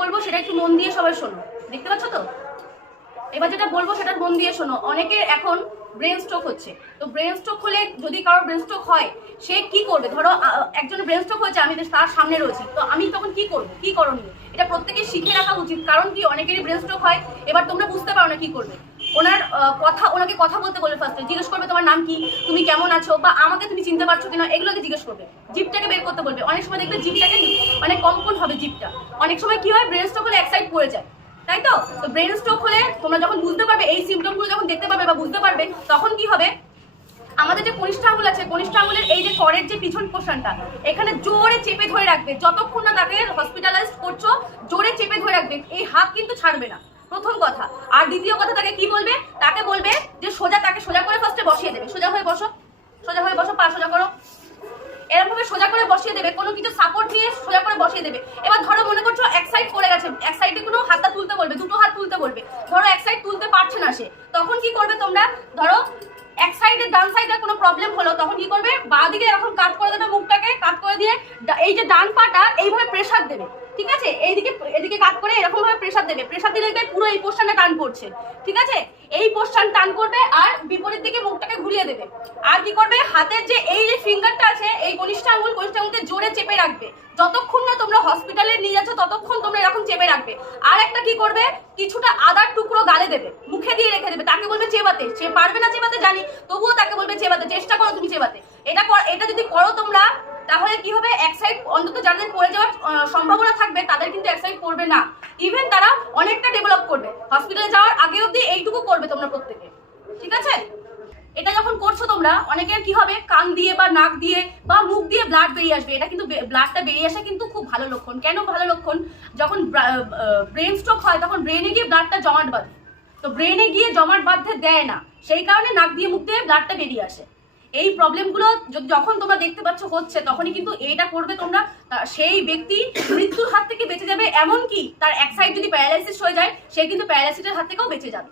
বলবো সেটা একটু মন দিয়ে সবাই শোনো, দেখতে পাচ্ছ তো? এবার যেটা বলবো সেটা মন দিয়ে শোনো। অনেকের এখন ব্রেন স্ট্রোক হচ্ছে, তো ব্রেন স্ট্রোক হলে যদি কারোর ব্রেন স্ট্রোক হয় সে কি করবে? ধরো একজনের ব্রেন স্ট্রোক হয়েছে, আমি তার সামনে রয়েছি, তো আমি তখন কি করবো, কি করণীয়, এটা প্রত্যেকে শিখে রাখা উচিত। কারণ কি, অনেকেরই ব্রেন স্ট্রোক হয়, এবার তোমরা বুঝতে পারো না কি করবে। ওনাকে কথা বলতে বলবে, ফার্স্টে জিজ্ঞেস করবে তোমার নাম কি, তুমি কেমন আছো, বা আমাকে তুমি চিনতে পারছো কিনা, এগুলোকে জিজ্ঞেস করবে। জিভটাকে বের করতে বলবে। অনেক সময় দেখবে জিভটাকে মানে কম্পন হবে জিভটা। অনেক সময় কি হয়, ব্রেন স্ট্রোক হলে এক সাইড পড়ে যায়, তাই তো? তো ব্রেন স্ট্রোক হলে তোমরা যখন বুঝতে পারবে, এই সিমটমগুলো যখন দেখতে পাবে বা বুঝতে পারবে, তখন কি হবে, আমাদের যে কনিষ্ঠ আঙুল আছে, কনিষ্ঠ আঙুলের এই যে করের যে পিছন পোর্শনটা, এখানে জোরে চেপে ধরে রাখবে। যতক্ষণ না তাকে হসপিটালাইজ করছো, জোরে চেপে ধরে রাখবে, এই হাত কিন্তু ছাড়বে না, প্রথম কথা। আর দ্বিতীয় কথা, তাকে কি বলবে, তাকে বলবে যে তাকে সোজা করে ফার্স্টে বসিয়ে দেবে। সোজা হয়ে বসো, সোজা হয়ে বসো, পা সোজা করো, এরকম ভাবে সোজা করে বসিয়ে দেবে, কোনো কিছু সাপোর্ট দিয়ে সোজা করে বসিয়ে দেবে। এবার ধরো মনে করছো এক সাইড পড়ে গেছে, এক সাইডে কোনো হাতটা তুলতে বলবে, দুটো হাত তুলতে বলবে। ধরো এক সাইড তুলতে পারছে না সে, তখন কি করবে তোমরা, ধরো এক সাইডে ডান সাইডে কোনো প্রবলেম হলো, তখন কি করবে, বাঁ দিকে এরকম কাট করে দেবে, মুখটাকে কাট করে দিয়ে এই যে ডান পাটা এইভাবে প্রেসার দেবে, ঠিক আছে? এদিকে কাট করে এরকম ভাবে প্রেসার দেবে। প্রেসার দিলে পুরো এই পোর্শনটা টান পড়ছে, ঠিক আছে? এই পোর্শন টান করবে আর বিপরীত দিকে মুখটাকে ঘুরিয়ে দেবে। আর কি করবে, হাতের যে এই যে ফিঙ্গারটা আছে, এই কনিষ্ঠ আঙুলকে জোরে চেপে রাখবে। যতক্ষণ না তোমরা হসপিটালে নিয়ে যাচ্ছ ততক্ষণ তোমরা এরকম চেপে রাখবে। আর একটা কি করবে, কিছুটা আদার টুকরো গালে দেবে, মুখে দিয়ে রেখে দেবে। তাকে বলবে চেবাতে, সে পারবে না চেবাতে জানি, তবুও তাকে বলবে চেবাতে, চেষ্টা করো তুমি চেবাতে। এটা যদি করো তোমরা, তাহলে কি হবে, এক সাইড অন্তত যাদের পড়ে যাওয়ার সম্ভাবনা থাকবে তাদের কিন্তু এক সাইড পড়বে না, ইভেন তারা অনেকটা ডেভেলপ করবে। হসপিটালে যাওয়ার আগে অবধি এইটুকু করবে তোমরা প্রত্যেকে, ঠিক আছে? এটা যখন করছো তোমরা, অনেকের কি হবে, কান দিয়ে বা নাক দিয়ে বা মুখ দিয়ে ব্লাড বেরিয়ে আসবে। এটা কিন্তু ব্লাডটা বেরিয়ে আসা কিন্তু খুব ভালো লক্ষণ। কেন ভালো লক্ষণ? যখন ব্রেন স্ট্রোক হয় তখন ব্রেনে গিয়ে ব্লাডটা জমাট বাঁধে, তো ব্রেনে গিয়ে জমাট বাঁধতে দেয় না, সেই কারণে নাক দিয়ে মুখ দিয়ে ব্লাডটা বেরিয়ে আসে। এই প্রবলেমগুলো যখন তোমরা দেখতে পাচ্ছ হচ্ছে, তখনই কিন্তু এটা করবে তোমরা। সেই ব্যক্তি মৃত্যুর হাত থেকে বেঁচে যাবে, এমনকি তার এক সাইড যদি প্যারালাইসিস হয়ে যায়, সে কিন্তু প্যারালাইসিসের হাত থেকেও বেঁচে যাবে।